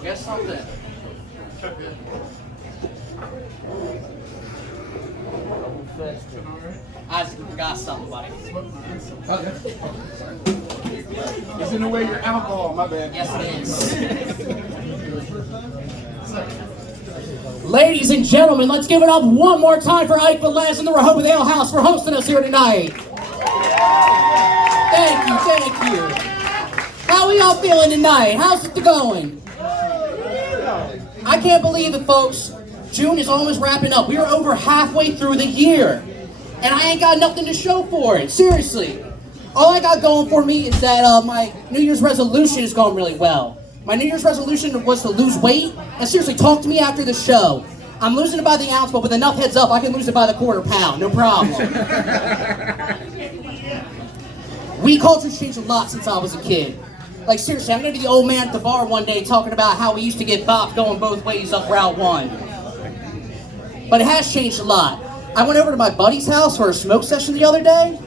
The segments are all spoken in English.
Forget something. Addison forgot something, buddy. It's in the way your alcohol, my bad. Yes, it is. Ladies and gentlemen, let's give it up one more time for Ike Velez and the Rehoboth Ale House for hosting us here tonight. Thank you. How are we all feeling tonight? How's it going? I can't believe it, folks. June is almost wrapping up. We are over halfway through the year. And I ain't got nothing to show for it. Seriously. All I got going for me is that my New Year's resolution is going really well. My New Year's resolution was to lose weight. And seriously, talk to me after the show. I'm losing it by the ounce, but with enough heads up, I can lose it by the quarter pound. No problem. We culture's changed a lot since I was a kid. Like, seriously, I'm going to be the old man at the bar one day talking about how we used to get bopped going both ways up Route 1. But it has changed a lot. I went over to my buddy's house for a smoke session the other day.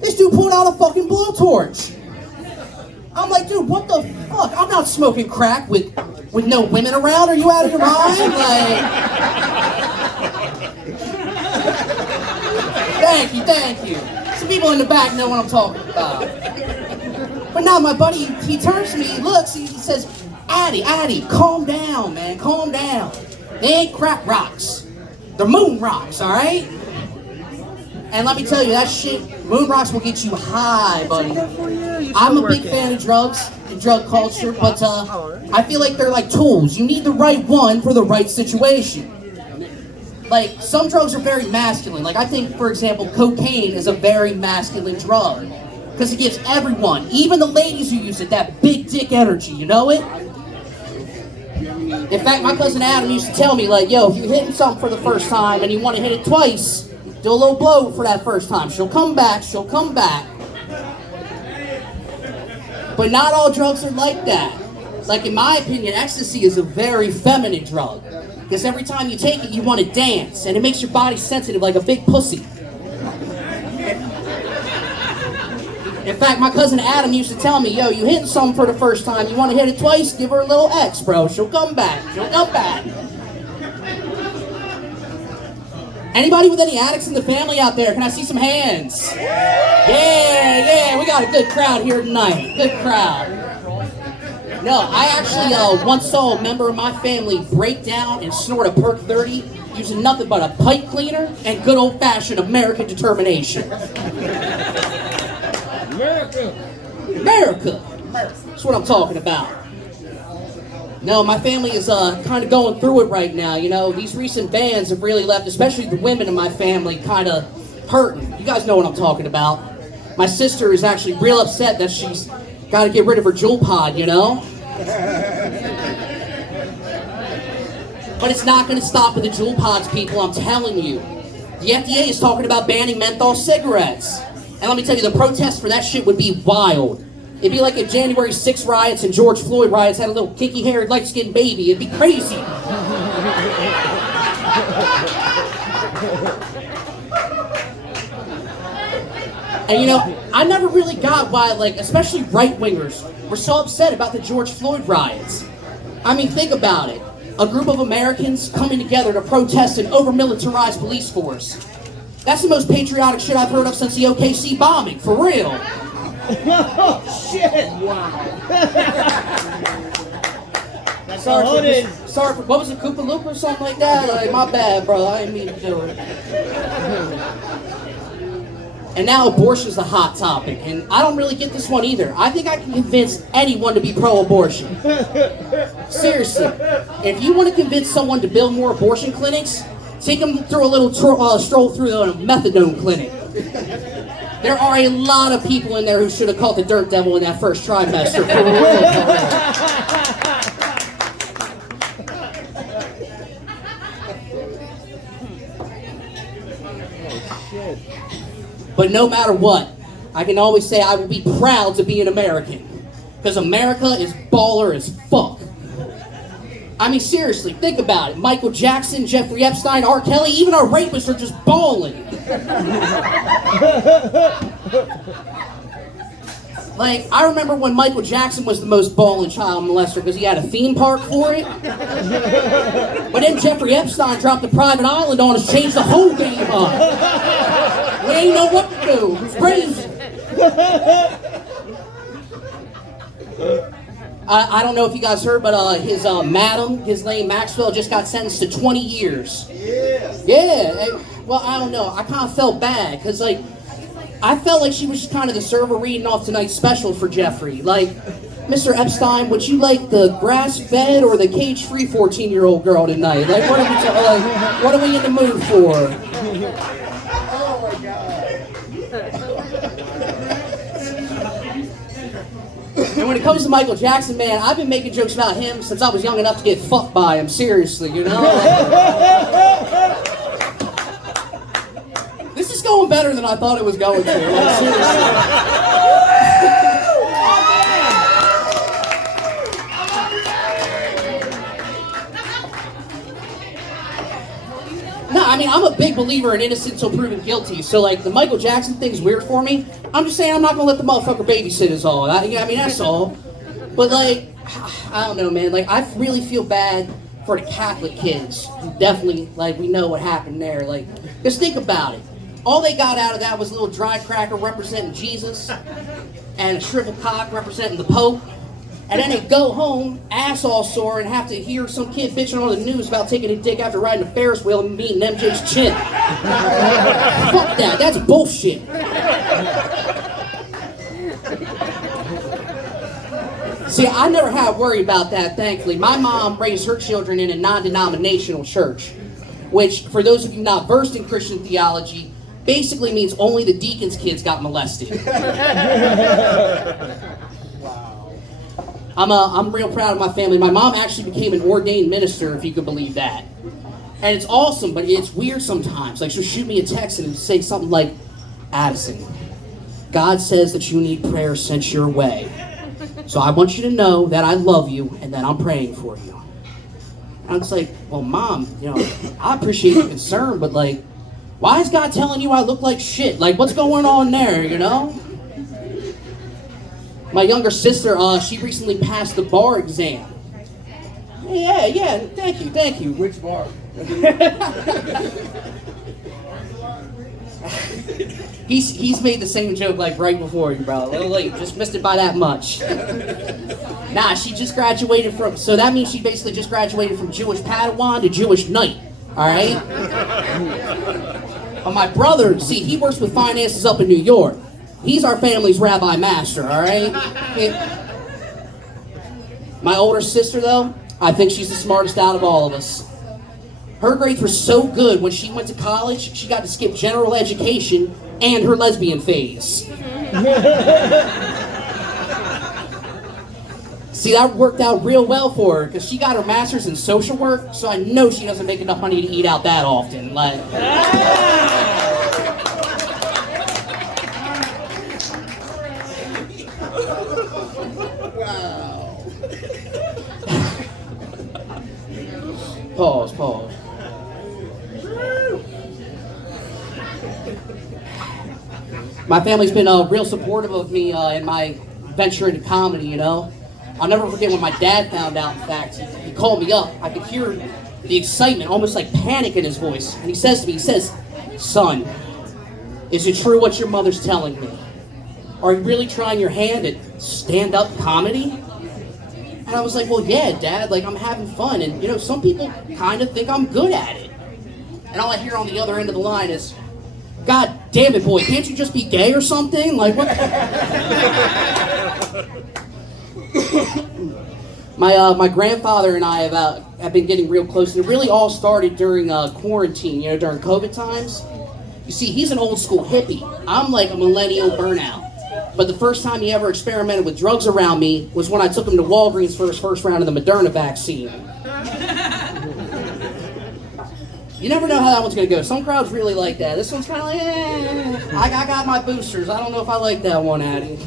This dude pulled out a fucking blowtorch. I'm like, dude, what the fuck? I'm not smoking crack with no women around. Are you out of your mind? Like, thank you. Some people in the back know what I'm talking about. But now my buddy, he turns to me, he looks, he says, Addy, calm down, man, calm down. They ain't crack rocks. They're moon rocks, all right? And let me tell you, that shit, moon rocks will get you high, buddy. I'm a big fan of drugs and drug culture, but I feel like they're like tools. You need the right one for the right situation. Like, some drugs are very masculine. Like, I think, for example, cocaine is a very masculine drug. Because it gives everyone, even the ladies who use it, that big dick energy, you know it? In fact, my cousin Adam used to tell me, like, yo, if you're hitting something for the first time and you want to hit it twice, do a little blow for that first time. She'll come back. But not all drugs are like that. Like, in my opinion, ecstasy is a very feminine drug. Because every time you take it, you want to dance. And it makes your body sensitive like a big pussy. In fact, my cousin Adam used to tell me, yo, you hitting something for the first time, you want to hit it twice, give her a little X, bro. She'll come back. Anybody with any addicts in the family out there? Can I see some hands? Yeah, we got a good crowd here tonight. Good crowd. No, I actually once saw a member of my family break down and snort a Perk 30 using nothing but a pipe cleaner and good old-fashioned American determination. America. That's what I'm talking about. No, my family is kind of going through it right now. You know, these recent bans have really left, especially the women in my family, kind of hurting. You guys know what I'm talking about. My sister is actually real upset that she's got to get rid of her jewel pod, you know? But it's not going to stop with the jewel pods, people, I'm telling you. The FDA is talking about banning menthol cigarettes. And let me tell you, the protests for that shit would be wild. It'd be like if January 6th riots and George Floyd riots had a little kinky-haired, light-skinned baby. It'd be crazy. And you know, I never really got why, like, especially right-wingers were so upset about the George Floyd riots. I mean, think about it. A group of Americans coming together to protest an over-militarized police force. That's the most patriotic shit I've heard of since the OKC bombing, for real. Oh, shit! Wow. Sorry for, what was it, Koopa Loop or something like that? Like, my bad, bro, I didn't mean to do it. And now abortion's a hot topic, and I don't really get this one either. I think I can convince anyone to be pro-abortion. Seriously, if you want to convince someone to build more abortion clinics, take them through a little stroll through a methadone clinic. There are a lot of people in there who should have caught the dirt devil in that first trimester. For real. But no matter what, I can always say I will be proud to be an American. Because America is baller as fuck. I mean, seriously, think about it. Michael Jackson, Jeffrey Epstein, R. Kelly, even our rapists are just balling. Like, I remember when Michael Jackson was the most ballin' child molester because he had a theme park for it. But then Jeffrey Epstein dropped a private island on us, changed the whole game up. We ain't know what to do. It's crazy. I don't know if you guys heard, but his madam, his name Maxwell, just got sentenced to 20 years. Yeah. Well, I don't know. I kind of felt bad because, like, I felt like she was just kind of the server reading off tonight's special for Jeffrey. Like, Mr. Epstein, would you like the grass-fed or the cage-free 14-year-old girl tonight? Like, what are we in the mood for? Oh my God. And when it comes to Michael Jackson, man, I've been making jokes about him since I was young enough to get fucked by him. Seriously, you know? This is going better than I thought it was going to. Like, seriously. No, I mean, I'm a big believer in innocent until proven guilty. So, like, the Michael Jackson thing's weird for me. I'm just saying I'm not going to let the motherfucker babysit is all. I mean, that's all. But, like, I don't know, man. Like, I really feel bad for the Catholic kids. Definitely, like, we know what happened there. Like, just think about it. All they got out of that was a little dry cracker representing Jesus and a shriveled cock representing the Pope. And then they go home, ass all sore, and have to hear some kid bitching on the news about taking a dick after riding a Ferris wheel and meeting MJ's chin. Fuck that, that's bullshit. See, I never had to worry about that, thankfully. My mom raised her children in a non-denominational church, which, for those of you not versed in Christian theology, basically means only the deacon's kids got molested. I'm real proud of my family. My mom actually became an ordained minister, if you could believe that. And it's awesome, but it's weird sometimes. Like, she'll shoot me a text and say something like, Addison, God says that you need prayer sent your way. So I want you to know that I love you and that I'm praying for you. And it's like, well, Mom, you know, I appreciate your concern, but, like, why is God telling you I look like shit? Like, what's going on there, you know? My younger sister, she recently passed the bar exam. Yeah, thank you. Which bar? He's made the same joke like right before you, bro. A little late, just missed it by that much. Nah, she just graduated from, so that means she basically just graduated from Jewish Padawan to Jewish Knight, all right? But my brother, see, he works with finances up in New York. He's our family's rabbi master, all right? My older sister, though, I think she's the smartest out of all of us. Her grades were so good when she went to college, she got to skip general education and her lesbian phase. See, that worked out real well for her because she got her master's in social work, so I know she doesn't make enough money to eat out that often. Like, Wow. Pause. My family's been real supportive of me in my venture into comedy, you know. I'll never forget when my dad found out, in fact, he called me up. I could hear the excitement, almost like panic in his voice. And he says to me, son, is it true what your mother's telling me? Are you really trying your hand at stand-up comedy? And I was like, well, yeah, Dad, like, I'm having fun. And, you know, some people kind of think I'm good at it. And all I hear on the other end of the line is, God damn it, boy, can't you just be gay or something? Like, what? My grandfather and I have been getting real close. And it really all started during quarantine, you know, during COVID times. You see, he's an old school hippie. I'm like a millennial burnout. But the first time he ever experimented with drugs around me was when I took him to Walgreens for his first round of the Moderna vaccine. You never know how that one's going to go. Some crowds really like that. This one's kind of like, I got my boosters. I don't know if I like that one, Addie.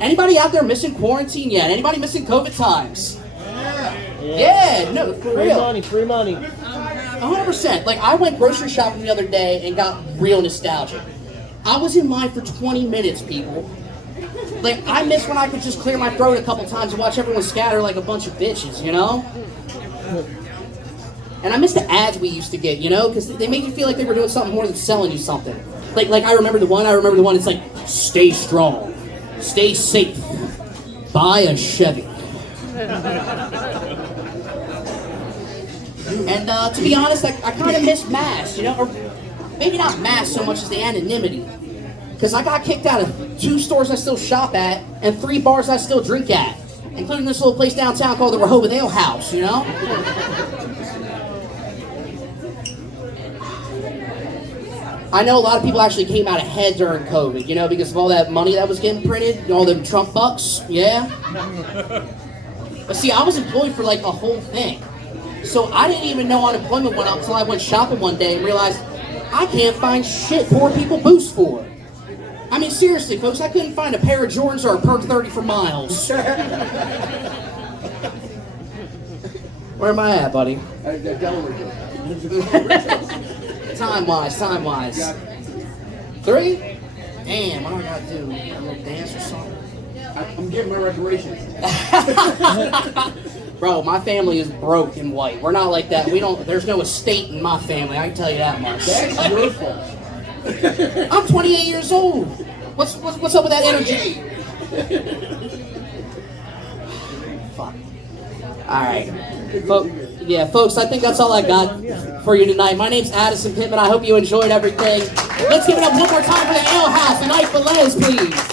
Anybody out there missing quarantine yet? Anybody missing COVID times? Yeah, no, for real. Free money. 100%. Like, I went grocery shopping the other day and got real nostalgic. I was in line for 20 minutes, people. Like, I miss when I could just clear my throat a couple times and watch everyone scatter like a bunch of bitches, you know? And I miss the ads we used to get, you know? Because they made you feel like they were doing something more than selling you something. Like I remember the one, it's like, stay strong, stay safe, buy a Chevy. And to be honest, I kind of miss masks, you know? Or maybe not masks so much as the anonymity. Because I got kicked out of 2 stores I still shop at and 3 bars I still drink at, including this little place downtown called the Rehoboth Ale House, you know? I know a lot of people actually came out ahead during COVID, you know, because of all that money that was getting printed, all them Trump bucks, yeah? But see, I was employed for like a whole thing. So I didn't even know unemployment went up until I went shopping one day and realized I can't find shit poor people boost for. I mean, seriously, folks, I couldn't find a pair of Jordans or a Perk 30 for miles. Where am I at, buddy? Time-wise. 3? Damn, what do I gotta do? A little dance or something? I'm getting my reparations. Bro, my family is broke and white. We're not like that. There's no estate in my family, I can tell you that much. That's your fault. I'm 28 years old. What's up with that energy? Fuck. Alright. Folks, I think that's all I got for you tonight. My name's Addison Pittman. I hope you enjoyed everything. Let's give it up one more time for the Ale House. A night for Les, please.